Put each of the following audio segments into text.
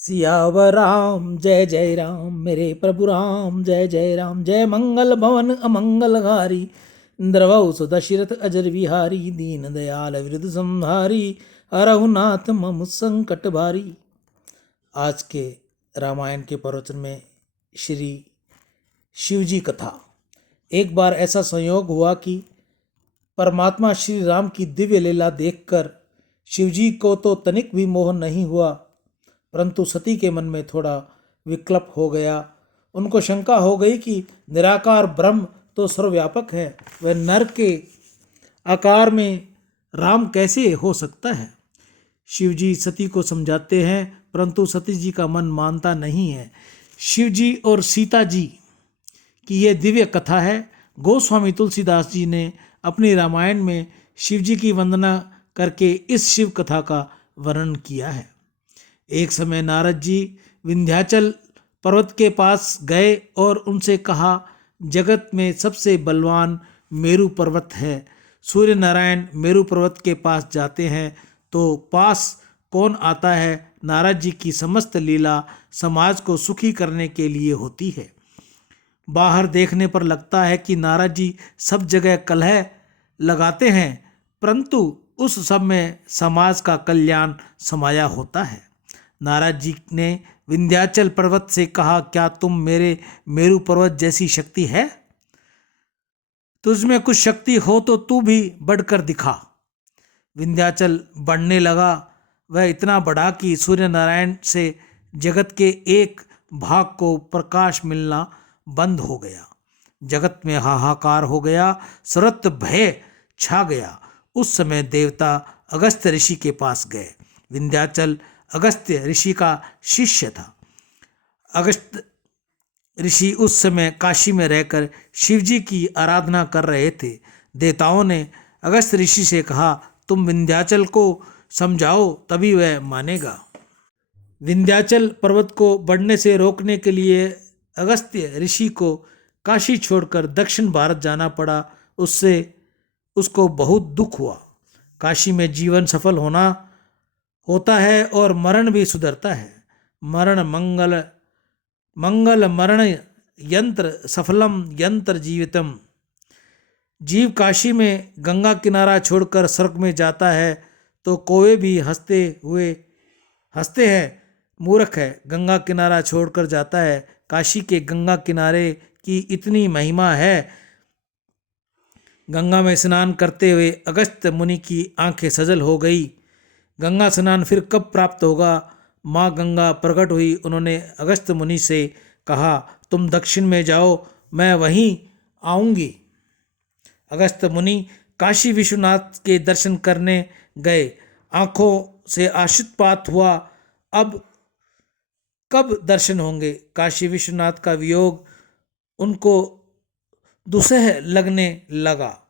सियावर राम जय जय राम, मेरे प्रभु राम जय जय राम। जय मंगल भवन अमंगलहारी, इंद्रवहु सुदशरथ अजर विहारी। दीन दयाल विरुद्ध संहारी, अरहुनाथ मम संकट भारी। आज के रामायण के प्रवचन में श्री शिवजी कथा। एक बार ऐसा संयोग हुआ कि परमात्मा श्री राम की दिव्य लीला देखकर शिवजी को तो तनिक भी मोह नहीं हुआ, परंतु सती के मन में थोड़ा विकल्प हो गया। उनको शंका हो गई कि निराकार ब्रह्म तो सर्वव्यापक है, वह नर के आकार में राम कैसे हो सकता है। शिवजी सती को समझाते हैं, परंतु सती जी का मन मानता नहीं है। शिवजी और सीता जी की यह दिव्य कथा है। गोस्वामी तुलसीदास जी ने अपनी रामायण में शिवजी की वंदना करके इस शिव कथा का वर्णन किया है। एक समय नारद जी विंध्याचल पर्वत के पास गए और उनसे कहा, जगत में सबसे बलवान मेरु पर्वत है। सूर्य नारायण मेरु पर्वत के पास जाते हैं तो पास कौन आता है। नारद जी की समस्त लीला समाज को सुखी करने के लिए होती है। बाहर देखने पर लगता है कि नारद जी सब जगह कलह लगाते हैं, परंतु उस सब में समाज का कल्याण समाया होता है। नारद जी ने विंध्याचल पर्वत से कहा, क्या तुम मेरे मेरु पर्वत जैसी शक्ति है? तुझमें कुछ शक्ति हो तो तू भी बढ़कर दिखा। विंध्याचल बढ़ने लगा। वह इतना बढ़ा कि सूर्य नारायण से जगत के एक भाग को प्रकाश मिलना बंद हो गया। जगत में हाहाकार हो गया, सर्वत्र भय छा गया। उस समय देवता अगस्त्य ऋषि के पास गए। विंध्याचल अगस्त्य ऋषि का शिष्य था। अगस्त्य ऋषि उस समय काशी में रहकर शिवजी की आराधना कर रहे थे। देवताओं ने अगस्त्य ऋषि से कहा, तुम विंध्याचल को समझाओ तभी वह मानेगा। विंध्याचल पर्वत को बढ़ने से रोकने के लिए अगस्त्य ऋषि को काशी छोड़कर दक्षिण भारत जाना पड़ा। उससे उसको बहुत दुख हुआ। काशी में जीवन सफल होता है और मरण भी सुधरता है। मरण मंगल मरण यंत्र सफलम यंत्र जीवितम। जीव काशी में गंगा किनारा छोड़कर स्वर्ग में जाता है तो कौवे भी हंसते हैं, मूर्ख है, गंगा किनारा छोड़कर जाता है। काशी के गंगा किनारे की इतनी महिमा है। गंगा में स्नान करते हुए अगस्त्य मुनि की आंखें सजल हो गई। गंगा स्नान फिर कब प्राप्त होगा? माँ गंगा प्रकट हुई। उन्होंने अगस्त्य मुनि से कहा, तुम दक्षिण में जाओ, मैं वहीं आऊँगी। अगस्त्य मुनि काशी विश्वनाथ के दर्शन करने गए। आँखों से आशुपात हुआ। अब कब दर्शन होंगे? काशी विश्वनाथ का वियोग उनको दुसह लगने लगा।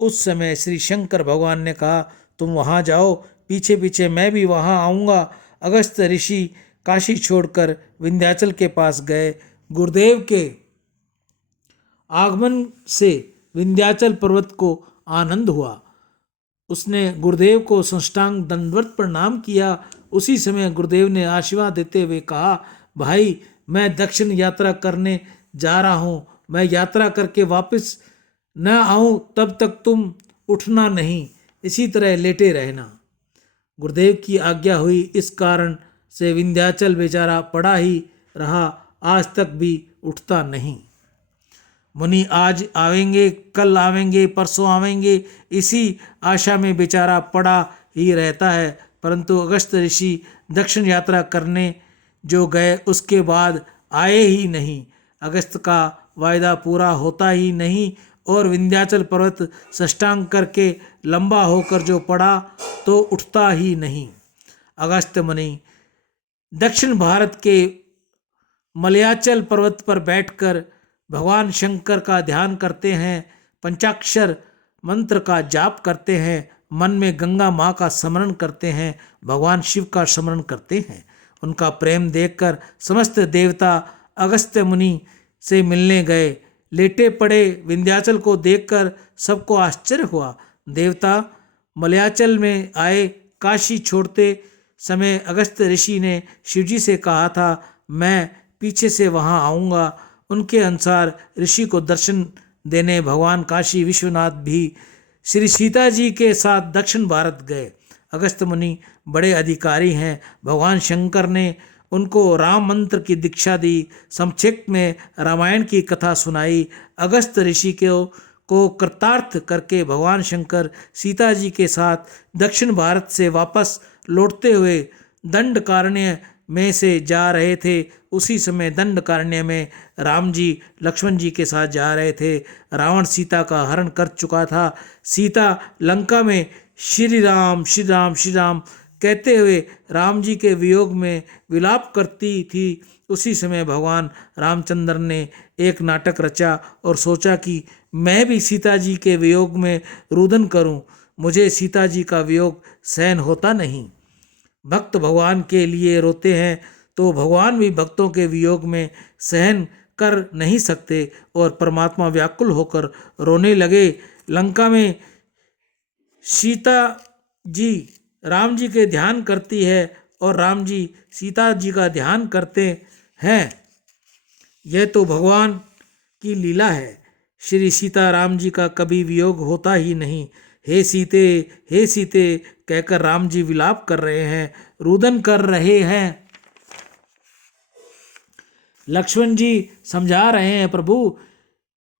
उस समय श्री शंकर भगवान ने कहा, तुम वहाँ जाओ, पीछे पीछे मैं भी वहाँ आऊँगा। अगस्त्य ऋषि काशी छोड़कर विंध्याचल के पास गए। गुरुदेव के आगमन से विंध्याचल पर्वत को आनंद हुआ। उसने गुरुदेव को साष्टांग दंडवत प्रणाम किया। उसी समय गुरुदेव ने आशीर्वाद देते हुए कहा, भाई मैं दक्षिण यात्रा करने जा रहा हूँ। मैं यात्रा करके वापस न आऊँ तब तक तुम उठना नहीं, इसी तरह लेटे रहना। गुरुदेव की आज्ञा हुई। इस कारण से विंध्याचल बेचारा पड़ा ही रहा, आज तक भी उठता नहीं। मुनि आज आवेंगे, कल आवेंगे, परसों आवेंगे, इसी आशा में बेचारा पड़ा ही रहता है। परंतु अगस्त्य ऋषि दक्षिण यात्रा करने जो गए उसके बाद आए ही नहीं। अगस्त का वायदा पूरा होता ही नहीं और विंध्याचल पर्वत साष्टांग करके लंबा होकर जो पड़ा तो उठता ही नहीं। अगस्त्य मुनि दक्षिण भारत के मलयाचल पर्वत पर बैठकर भगवान शंकर का ध्यान करते हैं, पंचाक्षर मंत्र का जाप करते हैं, मन में गंगा माँ का स्मरण करते हैं, भगवान शिव का स्मरण करते हैं। उनका प्रेम देखकर समस्त देवता अगस्त्य मुनि से मिलने गए। लेटे पड़े विंध्याचल को देखकर सबको आश्चर्य हुआ। देवता मलयाचल में आए, काशी छोड़ते समय अगस्त ऋषि ने शिवजी से कहा था मैं पीछे से वहां आऊँगा। उनके अनुसार ऋषि को दर्शन देने भगवान काशी विश्वनाथ भी श्री सीता जी के साथ दक्षिण भारत गए। अगस्त मुनि बड़े अधिकारी हैं। भगवान शंकर ने उनको राम मंत्र की दीक्षा दी। संक्षेप में रामायण की कथा सुनाई। अगस्त ऋषि को कृतार्थ करके भगवान शंकर सीता जी के साथ दक्षिण भारत से वापस लौटते हुए दंडकारण्य में से जा रहे थे। उसी समय दंडकारण्य में राम जी लक्ष्मण जी के साथ जा रहे थे। रावण सीता का हरण कर चुका था। सीता लंका में श्री राम श्री राम श्री राम कहते हुए राम जी के वियोग में विलाप करती थी। उसी समय भगवान रामचंद्र ने एक नाटक रचा और सोचा कि मैं भी सीता जी के वियोग में रुदन करूं। मुझे सीता जी का वियोग सहन होता नहीं। भक्त भगवान के लिए रोते हैं तो भगवान भी भक्तों के वियोग में सहन कर नहीं सकते और परमात्मा व्याकुल होकर रोने लगे। लंका में सीता जी राम जी के ध्यान करती है और राम जी सीता जी का ध्यान करते हैं। यह तो भगवान की लीला है। श्री सीता राम जी का कभी वियोग होता ही नहीं। हे सीते कहकर राम जी विलाप कर रहे हैं, रुदन कर रहे हैं। लक्ष्मण जी समझा रहे हैं प्रभु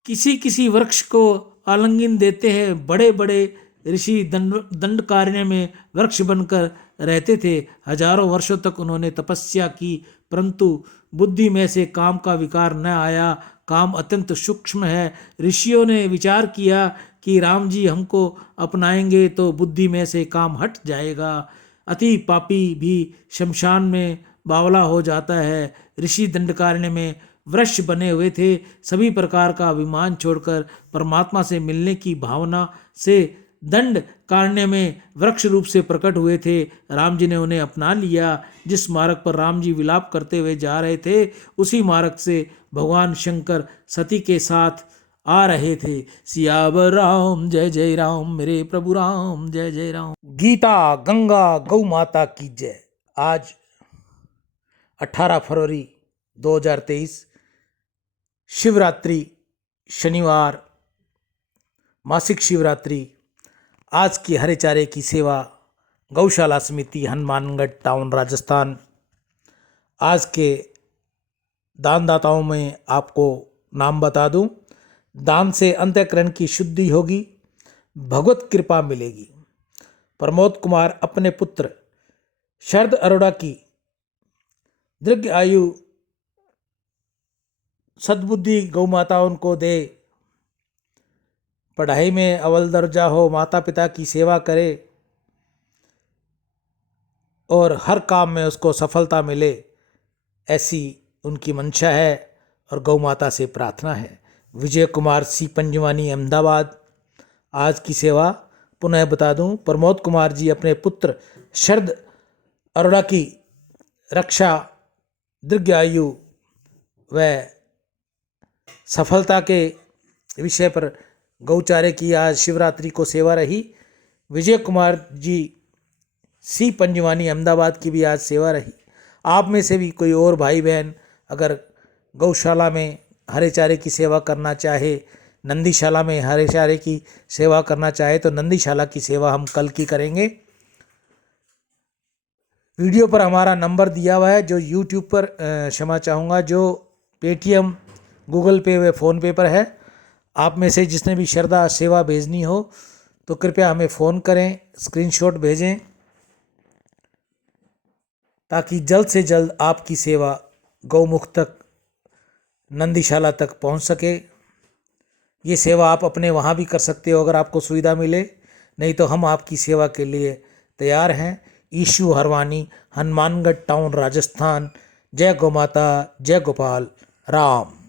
किसी किसी वृक्ष को आलिंगन देते हैं। बड़े बड़े ऋषि दंडकारण्य में वृक्ष बनकर रहते थे। हजारों वर्षों तक उन्होंने तपस्या की, परंतु बुद्धि में से काम का विकार न आया। काम अत्यंत सूक्ष्म है। ऋषियों ने विचार किया कि राम जी हमको अपनाएंगे तो बुद्धि में से काम हट जाएगा। अति पापी भी शमशान में बावला हो जाता है। ऋषि दंडकारण्य में वृक्ष बने हुए थे। सभी प्रकार का अभिमान छोड़कर परमात्मा से मिलने की भावना से दंडकारण्य में वृक्ष रूप से प्रकट हुए थे। राम जी ने उन्हें अपना लिया। जिस मार्ग पर राम जी विलाप करते हुए जा रहे थे उसी मार्ग से भगवान शंकर सती के साथ आ रहे थे। सियावर राम जय जय राम, मेरे प्रभु राम जय जय राम। गीता गंगा गौ माता की जय। आज 18 फरवरी 2023 शिवरात्रि शनिवार, मासिक शिवरात्रि। आज की हरे चारे की सेवा गौशाला समिति हनुमानगढ़ टाउन राजस्थान। आज के दानदाताओं में आपको नाम बता दूं। दान से अंतःकरण की शुद्धि होगी, भगवत कृपा मिलेगी। प्रमोद कुमार अपने पुत्र शरद अरोड़ा की दीर्घ आयु सद्बुद्धि गौ माता उनको दे, पढ़ाई में अव्वल दर्जा हो, माता पिता की सेवा करे और हर काम में उसको सफलता मिले, ऐसी उनकी मंशा है और गौ माता से प्रार्थना है। विजय कुमार सी पंजवानी अहमदाबाद। आज की सेवा पुनः बता दूं। प्रमोद कुमार जी अपने पुत्र शरद अरोड़ा की रक्षा, दीर्घ आयु व सफलता के विषय पर गौचारे की आज शिवरात्रि को सेवा रही। विजय कुमार जी सी पंजवानी अहमदाबाद की भी आज सेवा रही। आप में से भी कोई और भाई बहन अगर गौशाला में हरे चारे की सेवा करना चाहे, नंदीशाला में हरे चारे की सेवा करना चाहे तो नंदीशाला की सेवा हम कल की करेंगे। वीडियो पर हमारा नंबर दिया हुआ है। जो यूट्यूब पर क्षमा चाहूँगा, जो पेटीएम, गूगल पे व फ़ोनपे पर है। आप में से जिसने भी श्रद्धा सेवा भेजनी हो तो कृपया हमें फ़ोन करें, स्क्रीनशॉट भेजें ताकि जल्द से जल्द आपकी सेवा गौमुख तक, नंदीशाला तक पहुंच सके। ये सेवा आप अपने वहाँ भी कर सकते हो अगर आपको सुविधा मिले, नहीं तो हम आपकी सेवा के लिए तैयार हैं। ईशु हरवानी, हनुमानगढ़ टाउन राजस्थान। जय गौ माता, जय गोपाल राम।